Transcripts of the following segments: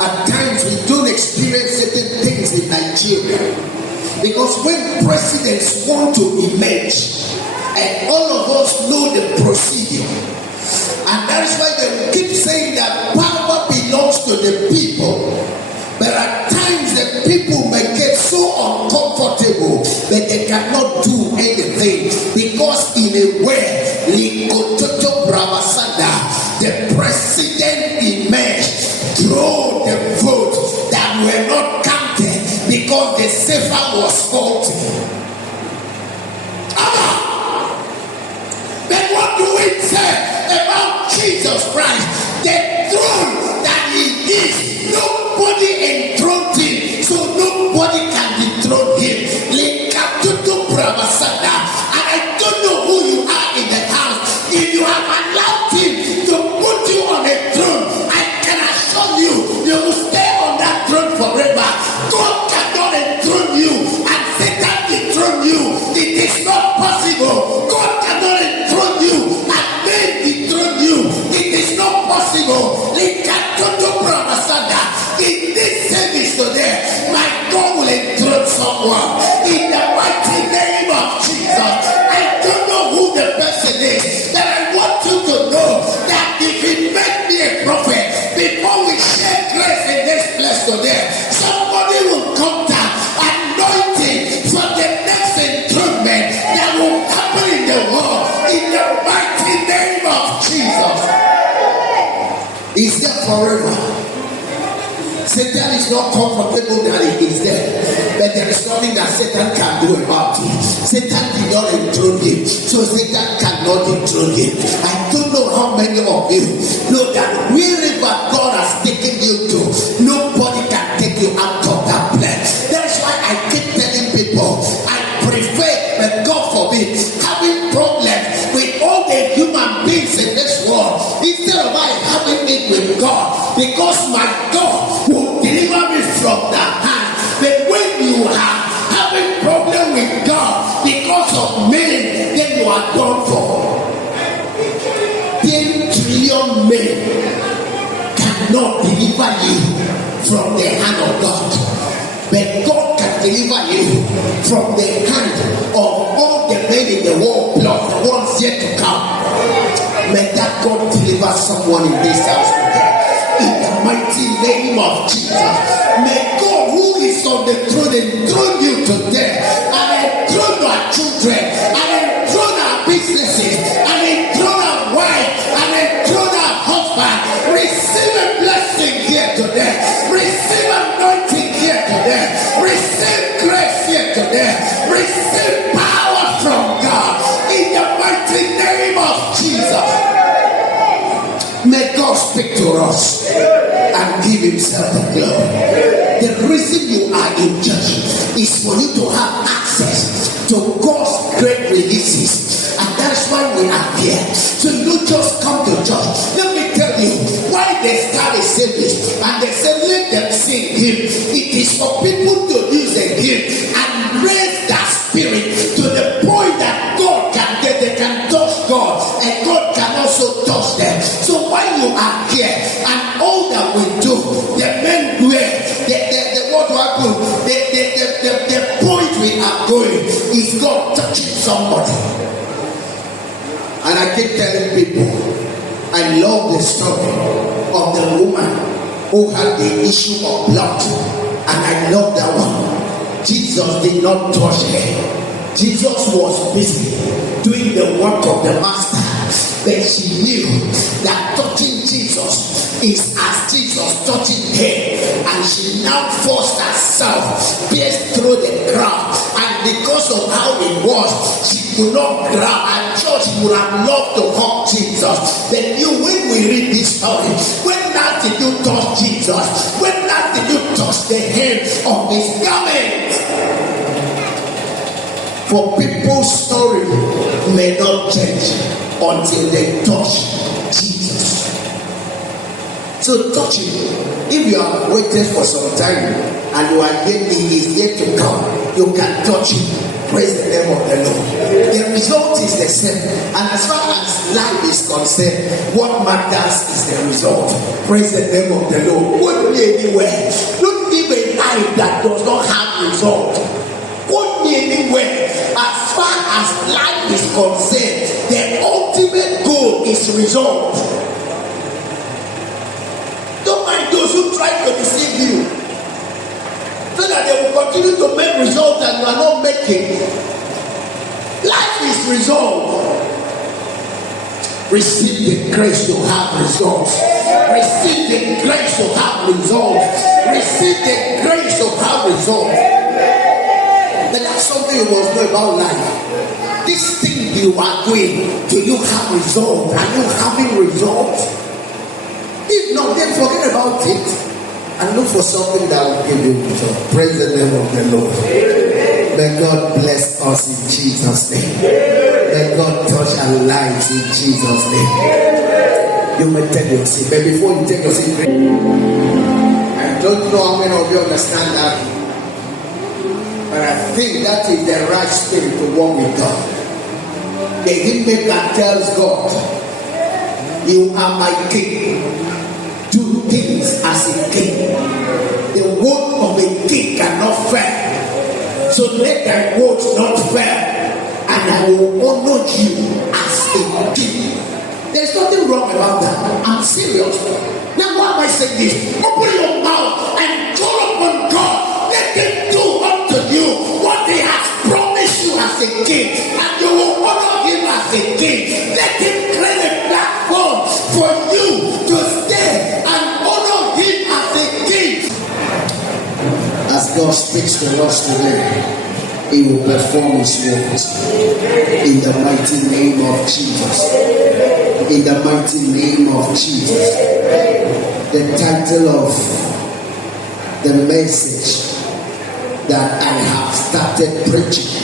at times we don't experience certain things in Nigeria. Because when presidents want to emerge, and all of us know the procedure, and that is why they will keep saying that power belongs to the people. But at times the people may get so uncomfortable that they cannot do anything, because in a way, the president emerged, drew the vote that were not counted because the safer was faulty. Then what do we say about Jesus Christ? The throne that he is, nobody enthroned him, so nobody can dethrone him. And I don't know who you are in the house. If you have allowed him to put you on a throne, I can assure you, you will stay on that throne forever. God cannot enthrone you and Satan dethrone you. It is not possible. God cannot enthrone you and men dethrone you. It is not possible. In this service today, my God will enthrone someone. In the mighty name of Jesus. I don't know who the person is, but I want you to know that if he made me a prophet, before we share grace in this place today, somebody will come down, anointing for the next enthronement that will happen in the world. In the mighty name of Jesus. Is there forever? Satan is not comfortable that he is there, but there is nothing that Satan can do about it. Satan did not enthrone him, so Satan cannot dethrone him. I don't know how many of you know that wherever God has taken you to, nobody can take you out of that place. That's why I keep telling people, I prefer, but God forbid, having problems with all the human beings in this world instead of I having it with God, because my God will deliver me from that hand. But when you are having problem with God because of men, then you are done for. 10 trillion men cannot deliver you from the hand of God, but God can deliver you from the hand of all the men in the world, plus the ones yet to come. May that God deliver someone in this house today. In the mighty name of Jesus, may God who is on the throne enthrone you today, and enthrone our children, and enthrone our businesses, and enthrone our wife, and enthrone our husband. Receive a blessing here today. Receive anointing here today. Receive grace here today. Receive power from God in the mighty name of Jesus. May God speak to us and give himself the glory. The reason you are in church is for you to have access to God's great releases, and that's why we are here. So you don't just come to church. Let me tell you why they start a service and they say let them sing hymn. It is for people to use a hymn and raise that spirit to the point that God can get, they can touch God, and God can also touch them. So while you are here, and all that we do, the men where the point we are going is God touching somebody. And I keep telling people, I love the story of the woman who had the issue of blood, and I love that one. Jesus did not touch her. Jesus was busy doing the work of the master. But she knew that touching Jesus is as Jesus touching her, and she now forced herself pierced through the crowd, and because of how it was, she could not grab. And church would have loved to hug Jesus. But when we read this story, when last did you touch Jesus? When last did you touch the hem of his garment? For people's story may not change until they touch Jesus. So touch him. If you have waited for some time and you are yet, he is yet to come, you can touch him. Praise the name of the Lord. The result is the same. And as far as life is concerned, what matters is the result. Praise the name of the Lord. Won't be anywhere that does not have result. Go anywhere. As far as life is concerned, the ultimate goal is result. Don't mind those who try to deceive you, so that they will continue to make results and you are not making. Life is result. Receive the grace to have results. Receive the grace to have results. Receive the grace to have results. But that's something you must know about life. This thing you are doing, do you have results? Are you having results? If not, then forget about it and look for something that will give you results. Praise the name of the Lord. May God bless us in Jesus' name. May God touch our lives in Jesus' name. You may take your seat. But before you take your seat, I don't know how many of you understand that, but I think that is the right spirit to walk with God. The hymnmaker tells God, you are my king. Do things as a king. The word of a king cannot fail. So let thy words not fail, and I will honor you as a king. There's nothing wrong about that. I'm serious. Now why am I saying this? Open your mouth and call upon God. Let him do unto you what he has promised you as a king, and you will honor him as a king. Let him create a platform for you to stay and honor him as a king. As God speaks to us today, he will perform his works in the mighty name of Jesus. In the mighty name of Jesus. The title of the message that I have started preaching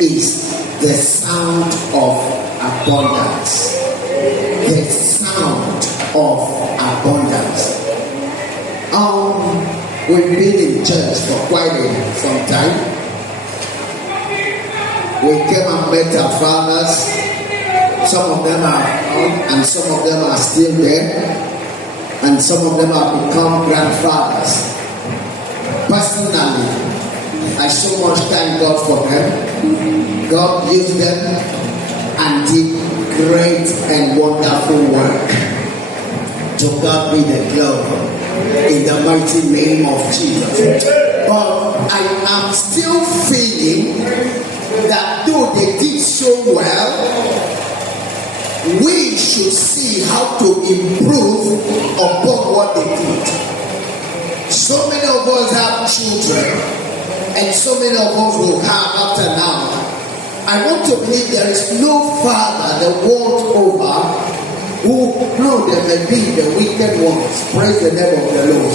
is the sound of abundance. The sound of abundance. We've been in church for quite some time. We came and met our fathers. Some of them are gone, and some of them are still there, and some of them have become grandfathers. Personally, I so much thank God for them. God used them and did great and wonderful work. To God be the glory in the mighty name of Jesus. But I am still feeling that though they did so well, we should see how to improve upon what they did. So many of us have children, and so many of us will have after now. I want to believe there is no father the world over who, no, there may be the wicked ones, praise the name of the Lord,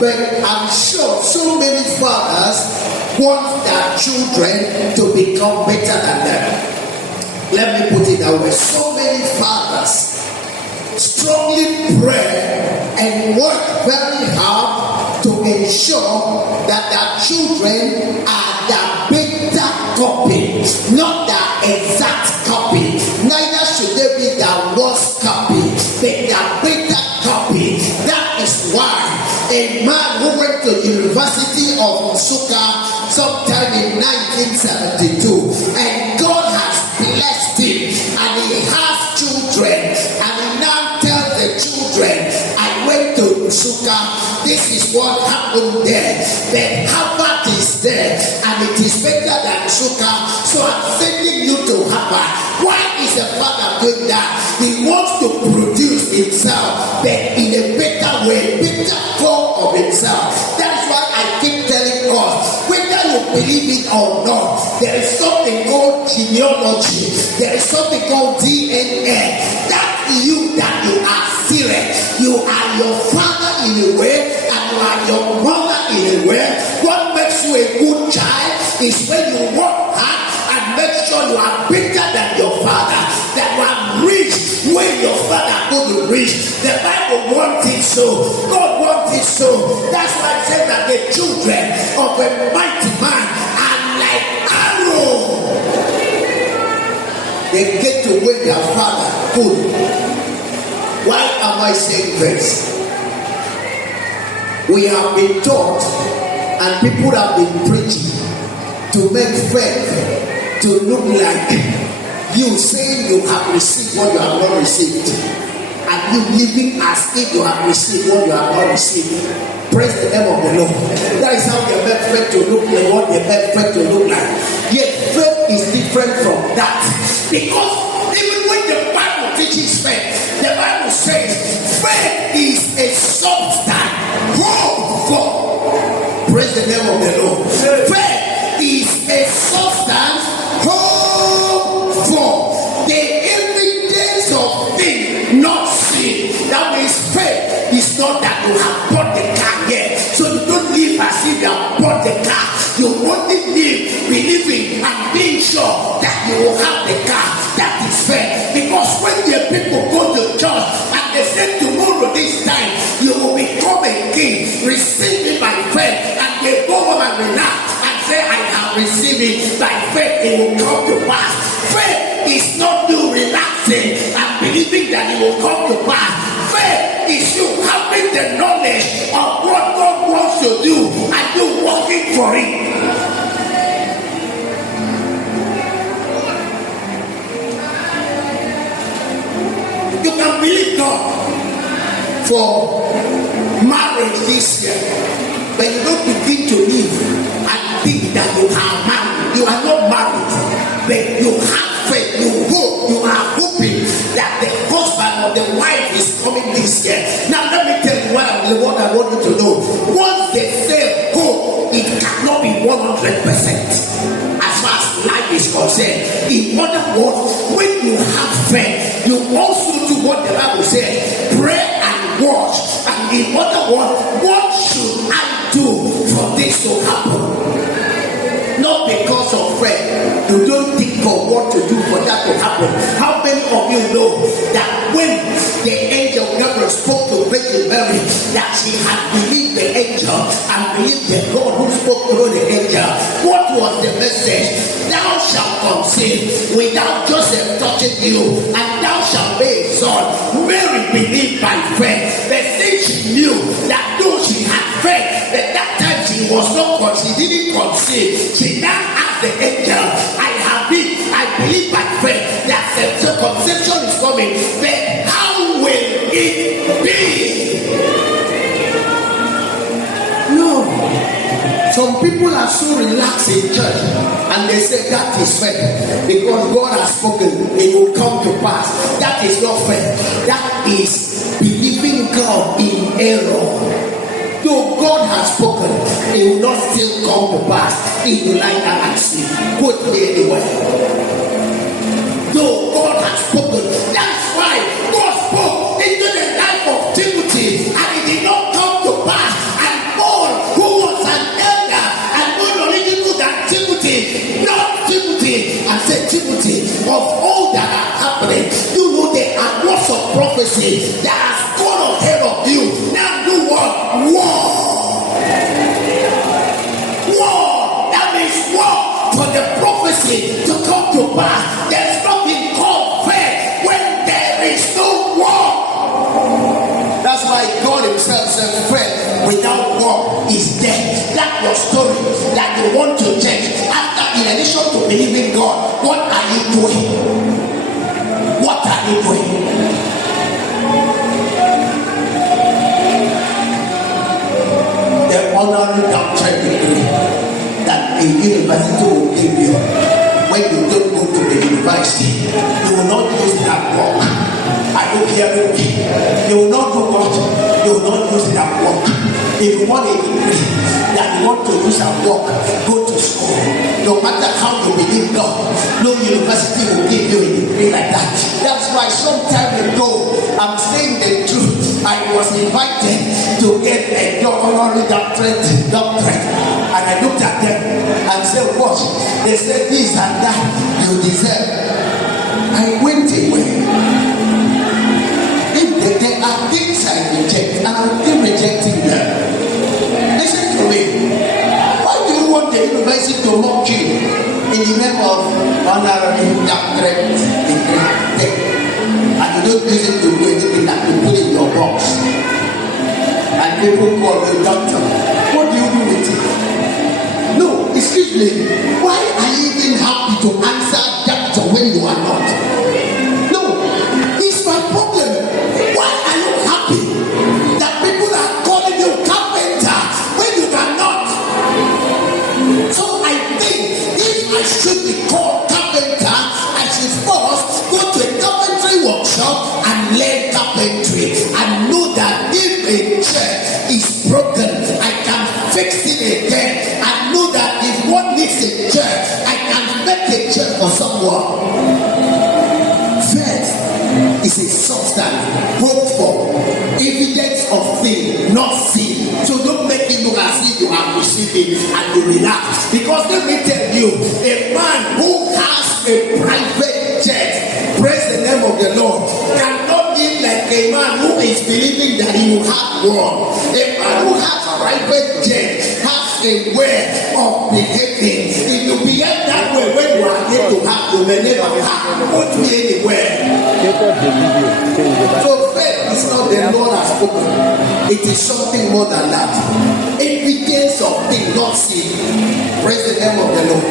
but I'm sure so many fathers want their children to become better than them. Let me put it that way. So many fathers strongly pray and work very hard to ensure that their children are the better copy, not the exact copy. Neither should they be the worst copy, but the better copy. That is why a man who went to the University of Nsukka sometime in 1972, and God has blessed him, and he has children, and he now tells the children, I went to Nsukka, this is what happened there, but Harvard is there, and it is better than Nsukka, so I'm sending you to Harvard. Why is the father doing that? He wants to produce himself, but in a better way, better form of himself. That's why I keep telling us, whether you believe it or not, there is something called genealogy, there is something called DNA. That's you, that you are serious. You are your father in a way, and you are your mother in a way. What makes you a good child is when you work hard and make sure you are better than your father, that you are rich when your father couldn't reach. The Bible wants it so. God wants it so. That's why it says that the children of a mighty man are like arrows. They get to where their father could. Why am I saying this? We have been taught And people have been preaching to make faith to look like you saying you have received what you have not received, and you living as if you have received what you have not received. Praise the name of the Lord. That is how they make faith to look like what they make faith to look like. Yet faith is different from that, because even when the Bible teaches faith, the Bible says faith is a substance hoped for. Praise the name of the Lord. Faith is a substance hoped for, the evidence of things not seen. That means faith is not that you have bought the car yet, so you don't live as if you have bought the car. You only live believing and being sure that you will have the car. That is faith. Because when the people go to church and they say tomorrow this time you will become a king, receive it by faith, and they go home and relax and say, I have received it by faith, it will come to pass. Faith is not you relaxing and believing that it will come to pass. Faith is you having the knowledge of what God wants to do and you working for it. You can believe God for marriage this year, but you don't begin to live and think that you are married. You are not married, but you have faith. You hope. You are hoping that the husband or the wife is coming this year. Now let me tell you what I want you to know. Once they say hope, it cannot be 100%. As far as life is concerned. In other words, when you have faith, you also do what the Bible says, pray and watch. And in other words, what should I do for this to happen? Not because of faith. You don't think of what to do for that to happen. How many of you know that when the angel Gabriel spoke to Virgin Mary, that she had believed the angel and believed the God who spoke through the angel? What was the message? Thou shalt conceive without Joseph touching you, and thou shalt bear a son. Mary believed by faith. The thing she knew that though she had faith, but that time she was not conceived, she didn't conceive. She now asked the angel, I believe by faith that the conception is coming, but how will it be? No. Some people are so relaxed in church and they say that is faith because God has spoken, it will come to pass. That is not faith. That is believing God in error. Though God has spoken, it will not still come to pass. If you like that, I see. Put me anywhere. Though God has spoken, that's why God spoke into the life of Timothy, and it did not come to pass. And Paul, who was an elder and more knowledgeable than Timothy, not Timothy, and said, Timothy, of all that are happening, you know there are lots of prophecy that has gone ahead of you. Now do what? War. That means war for the prophecy to come to pass. There's nothing called faith when there is no war. That's why God himself said faith without war is dead. That was story that you want to change. After in addition to believing God, what are you doing? What are you doing? Honorary doctorate degree that a university will give you when you don't go to the university, you will not use that work. I don't hear it. You will not do what? You will not use that work. If you want a degree that you want to use at work, go to school. No matter how you believe God, no university will give you a degree like that. That's why some time ago, I'm saying the truth, I was invited to get a honorary doctorate, and I looked at them and said, what? They said this and that you deserve. I went away. If there are things I reject, and I'm still rejecting them. Listen to me. Why do you want the university to mock you in the name of honorary doctorate degree? And you don't use it to do anything that you put in your box. And people call you doctor. What do you do with it? Secondly, why are you even happy to answer doctor when you are not? No, it's my problem. Why are you happy that people are calling you carpenter when you cannot? So I think if I should be called carpenter, I should first go to a carpentry workshop and learn carpentry and know that if a chair is broken, I can fix it again. I know that if one needs a chair, I can make a chair for someone. Faith is a substance, hope for, evidence of things not seen. So don't make it look as if you are receiving and you relax. Because let me tell you, a man who has a private jet, praise the name of the Lord, cannot be like a man who is believing that he will have one. A man who has a private jet has a way of behaving. If you behave that way when you are here to have, you may never have, won't be anywhere. So faith is not the Lord has spoken. It is something more than that. Evidence of things not seen. Praise the name of the Lord.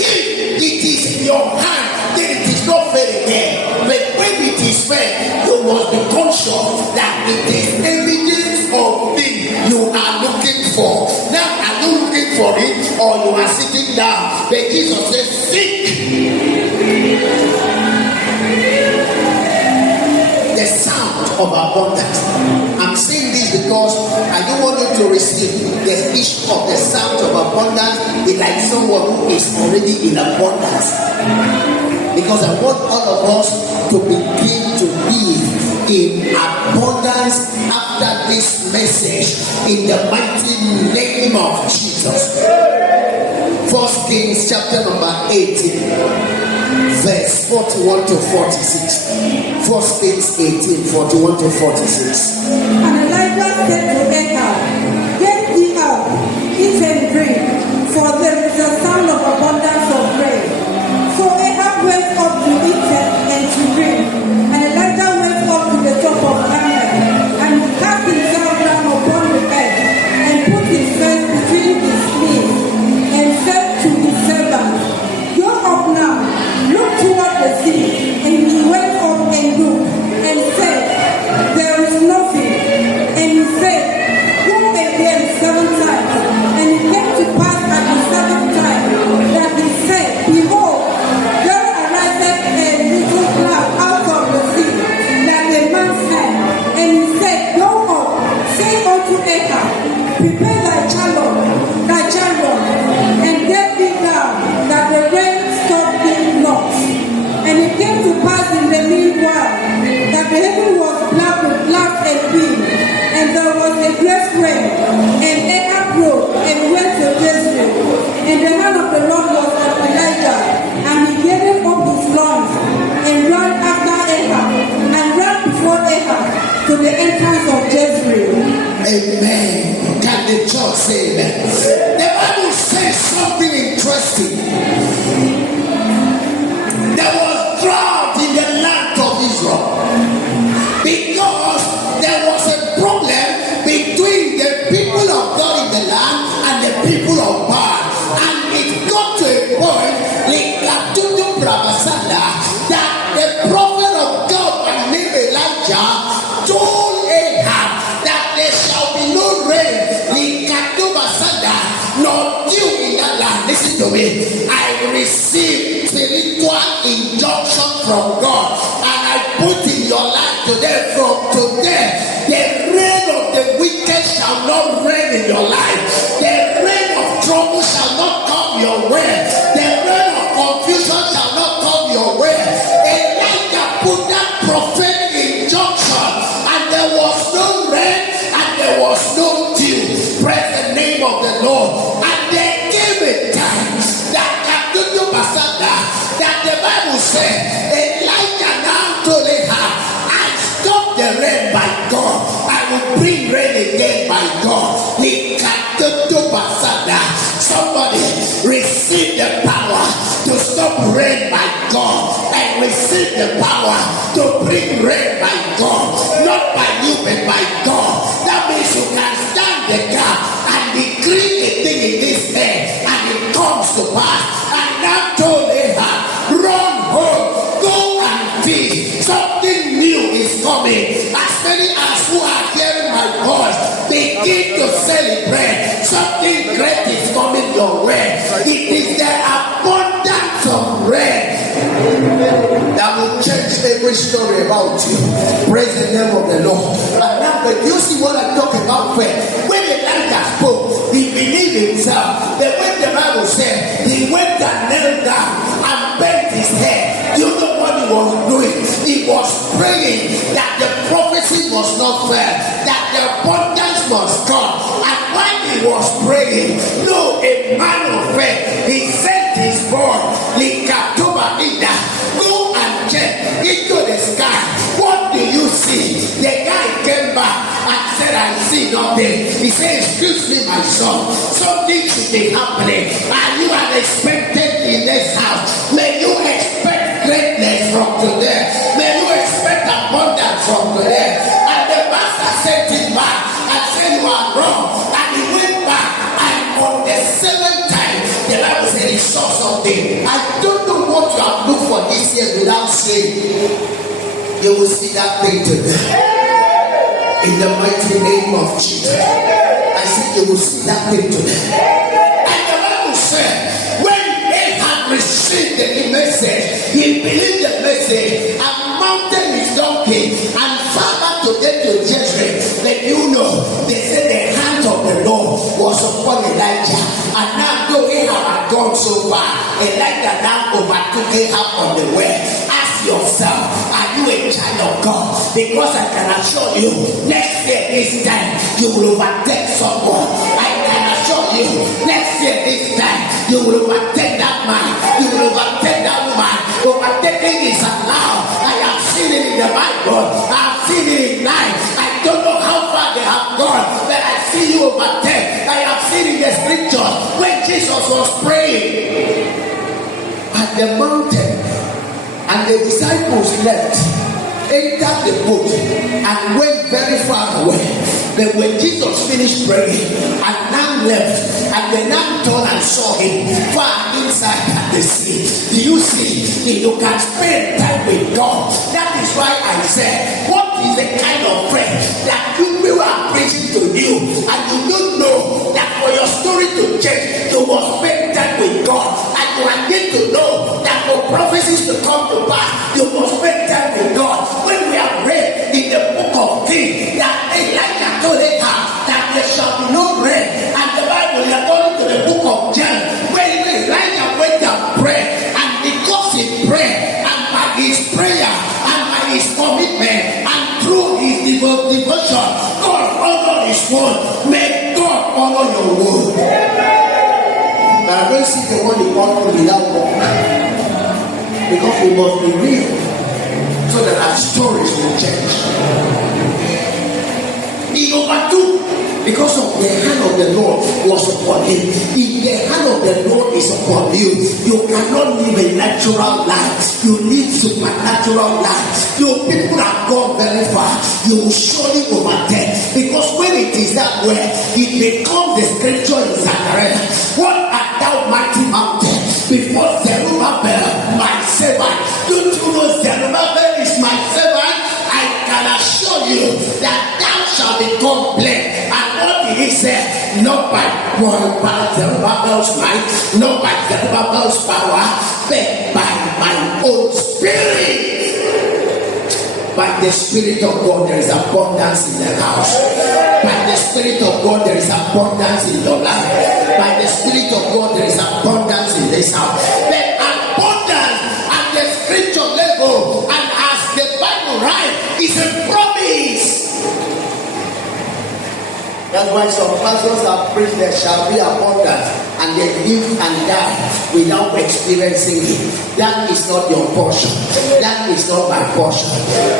If it is in your hand, then it is not faith again. But when it is faith, you must be conscious that it is evidence of things you are looking for. Now, are you looking for it or you are sitting down? But Jesus says, seek. The sound of abundance. I'm saying this because I don't want you to receive the issue of the sound of abundance is like someone who is already in abundance. Because I want all of us to begin to live in abundance after this message in the mighty name of Jesus. 1 Kings chapter number 18. Verse 41 to 46. 1 Kings 18, 41 to 46. And Elijah said to Ahab, get thee up, eat and drink, for there is a sound of abundance of rain. So Ahab went up to eat and to drink. And Elijah went up to the top of Carmel, and cast himself down upon the earth, and put his face between his knees, and said to his servant, go up now, look toward the sea. And he went up and looked, and said, there is nothing. And he said, go again 7 times. And it came to pass at the 7th time that he said, behold, there ariseth a little cloud out of the sea, like a man's hand. And he said, go up, say unto Ahab, prepare thy chariot, and get thee down, that the rain stop thee not. And it came to pass in the meanwhile that the heaven was black with clouds and wind, and there was a great rain. And Ahab rose and went to Jezreel. And the hand of the Lord was on Elijah, and he gave up his loins and ran after Ahab, and ran before Ahab to the entrance of Jezreel. Amen. Can the church say amen? The Bible says something interesting. There was drought in the land of Israel because there was a problem between the people of God in the land and the people of Baal. And it got to a point, that the prophet of God by name Elijah told Ahab that there shall be no rain, nor dew in that land. Listen to me. I received spiritual injunction from God, and I put in your life today, from today, the rain of the wicked shall not rain in your life. The rain of trouble shall not come your way. The rain of confusion shall not come your way. Elijah put that prophetic injunction, and there was no rain and there was no dew. Praise the name of the Lord. And there came a time that the Bible said, Elijah now told Ahab, I stopped the rain by God. I will bring rain again by God. Somebody receive the power to stop rain by God, and receive the power to bring rain by God, not by you but by God. That means you can stand the gap and decree a thing again. begin to celebrate. Something great is coming your way. It is the abundance of rain that will change every story about you. Praise the name of the Lord. And now, but you see what I'm talking about? When Elijah spoke, he believed himself. But when the Bible said he went and knelt down and bent his head, you know what he was doing? He was praying that the prophecy must not fail, that the abundance must come. And while he was praying, no, a man of faith, he sent his boy, Likatoba Ida, go and check into the sky. What do you see? The guy came back and said, I see nothing. He said, excuse me, my son, something should be happening. And you are expected in this house. May you expect greatness from today. May you expect abundance from today. And the master sent him back and said, you are wrong. And he went back, and on the seventh time, the Bible said he saw something. I don't know what you have looked for this year without saying. You will see that thing today. In the mighty name of Jesus. I said you will see that thing today. And the Bible said, when Ahab received the message, he believed the message and mounted his donkey and far back to get to Jezreel. Then you know, they said the hand of the Lord was upon Elijah. And now though Ahab had gone so far, Elijah now overtook Ahab on the way. Ask yourself, are you a child of God? Because I can assure you, next year this time, you will overtake someone. I can assure you, next year this time, you will overtake that man. You will overtake that woman. Overtaking is allowed. I have seen it in the Bible. I have seen it in life. I don't know how far they have gone, but I see you overtake. I have seen in the scripture when Jesus was praying at the mountain, and the disciples left, entered the boat, and went very far away. But when Jesus finished praying, and now left, and they now turned and saw him far inside at the sea. Do you see? You can spend time with God. That is why I said, what is the kind of friend that you are preaching to you, and you don't know that for your story to change, you must spend time with God. And you are getting to know that for prophecies to come to pass, you must spend time with God. When we have read in the book of Kings that Elijah told Ahab that there shall be no rain, and the Bible is according to the book of John, when Elijah went and prayed, and because he prayed, and by his prayer, and by his commitment, and through his devotion, God honored his word. May God honor your word. I don't see the one you want to without God, because we must be real so that our stories will change. He overtook because of the hand of the Lord was upon him. If the hand of the Lord is upon you, you cannot live a natural life. You live supernatural life. Your people have gone very far. You will surely overtake, because when it is that way, it becomes the scripture in Zechariah. What art thou, mighty mountain, before Zerubbabel, my servant? Don't you know Zerubbabel is my servant? I can assure you that thou shalt become blessed. And what did he say? Not by Zerubbabel's might, not by Zerubbabel's power, but by my own spirit. By the Spirit of God, there is abundance in the house. By the Spirit of God, there is abundance in your life. By the Spirit of God, there is abundance in this house. The abundance at the spiritual level, and as the Bible writes, is a promise. That's why some pastors have preached there shall be abundance, and they live and die without experiencing it. That is not your portion. That is not my portion.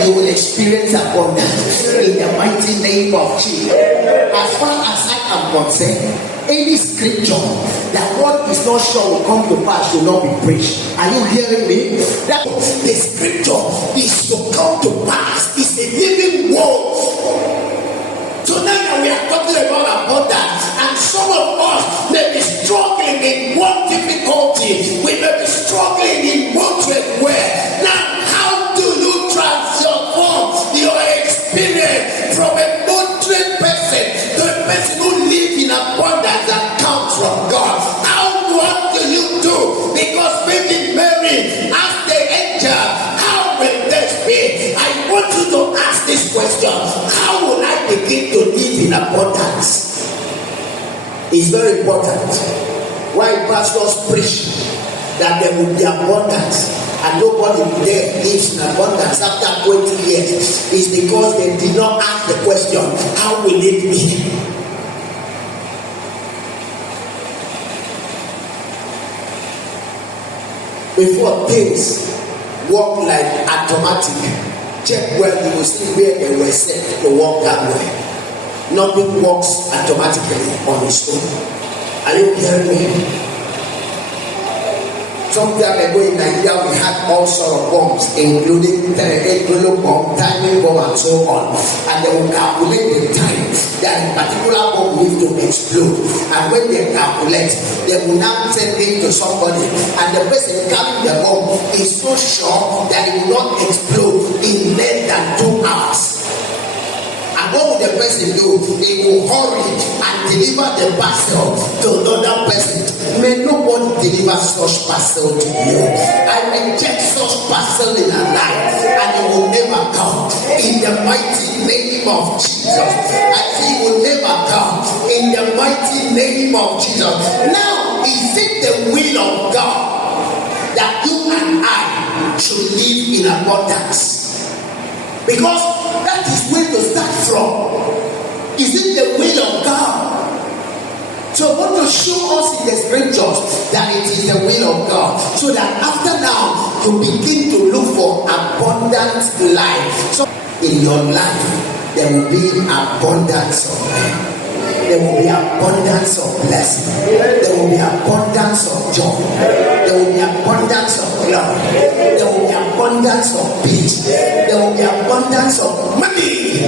You will experience abundance in the mighty name of Jesus. As far as I am concerned, any scripture that what is not sure will come to pass will not be preached. Are you hearing me? That the scripture is to come to pass. It's a living word. So now that we are talking about abundance, and some of us may be struggling in one difficulty, we may be struggling in one way. Now, how do you transform your experience from a moderate person to a person who lives in abundance that comes from God. What do you do? Because maybe Mary asked the angel, how will this be? I want you to ask this question. How will I begin to live in abundance? It's very important. Why pastors preach that there will be abundance and nobody there lives in abundance after 20 years is because they did not ask the question, how will it be? Before things work like automatic, check where you will see where they were set to work that way. Nothing works automatically on its own. Are you hearing me? Some time ago in Nigeria, we had all sorts of bombs, including the bomb, timing bomb, and so on. And they will calculate the time that a particular bomb needs to explode. And when they calculate, they will now send it to somebody. And the person carrying the bomb is so sure that it will not explode in less than 2 hours. And what will the person do? He will hurry and deliver the parcel to another person. May nobody deliver such parcel to you. I reject such parcel in our life, and it will never come. In the mighty name of Jesus. I say it will never come. In the mighty name of Jesus. Now, is it the will of God that you and I should live in abundance? Because that is where to start from. Is it the will of God? So I want to show us in the scriptures that it is the will of God. So that after now, you begin to look for abundant life. So in your life, there will be abundance of life. There will be abundance of blessing. There will be abundance of joy. There will be abundance of love. There will be abundance of peace. There will be abundance of money.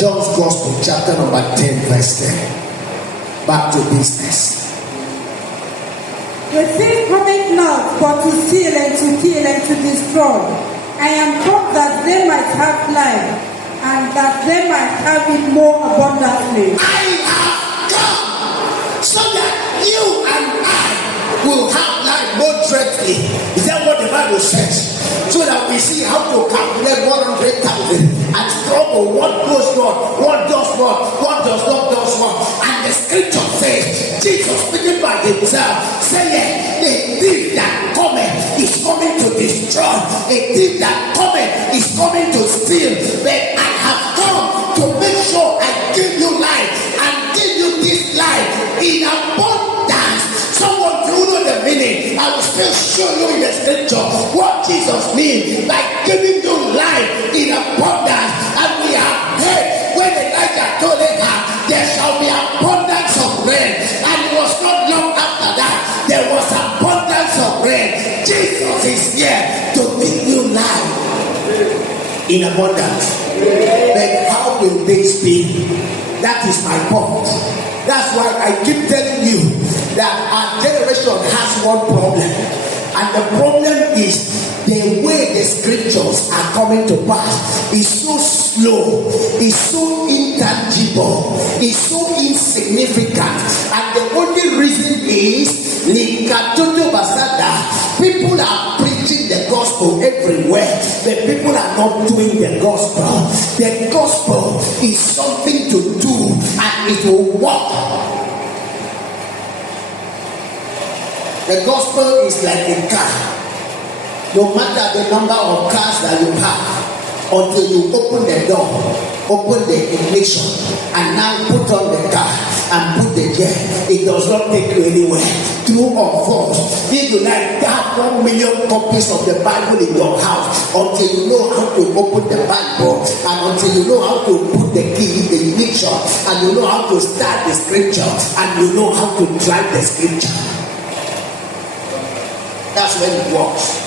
John's Gospel, chapter number 10, verse 10. Back to business. The thief cometh not but to steal and to kill and to destroy. I am come that they might have life, and that they might have it more abundantly. I have come so that you and I will have life more directly. Is that what the Bible says? So that we see how to calculate 100,000 and struggle what goes on, what does what does not does what. And the scripture says, Jesus speaking by himself, saying, a thief that cometh is coming to destroy, a thief that cometh is coming to steal. But I have come to make sure I give you life and give you this life in abundance. Someone do know the meaning. I will still show you in the scripture what Jesus means by giving you life in abundance. And we have heard when Elijah told Ahab, there shall be abundance of rain. And it was not long after that, there was abundance of rain. Jesus is here to give you life in abundance. But how will this be? That is my point. That's why I keep telling you that our generation has one problem. And the problem is the way the scriptures are coming to pass is so slow, is so intangible, is so insignificant. And the only reason is people are preaching the gospel everywhere, but people are not doing the gospel. The gospel is something to do, and it will work. The gospel is like a car. No matter the number of cars that you have, until you open the door, open the ignition, and now put on the car and put the gear, it does not take you anywhere. True or false? If you like that 1 million copies of the Bible in your house, until you know how to open the Bible, and until you know how to put the key in the ignition, and you know how to start the scripture, and you know how to drive the scripture. That's when it works.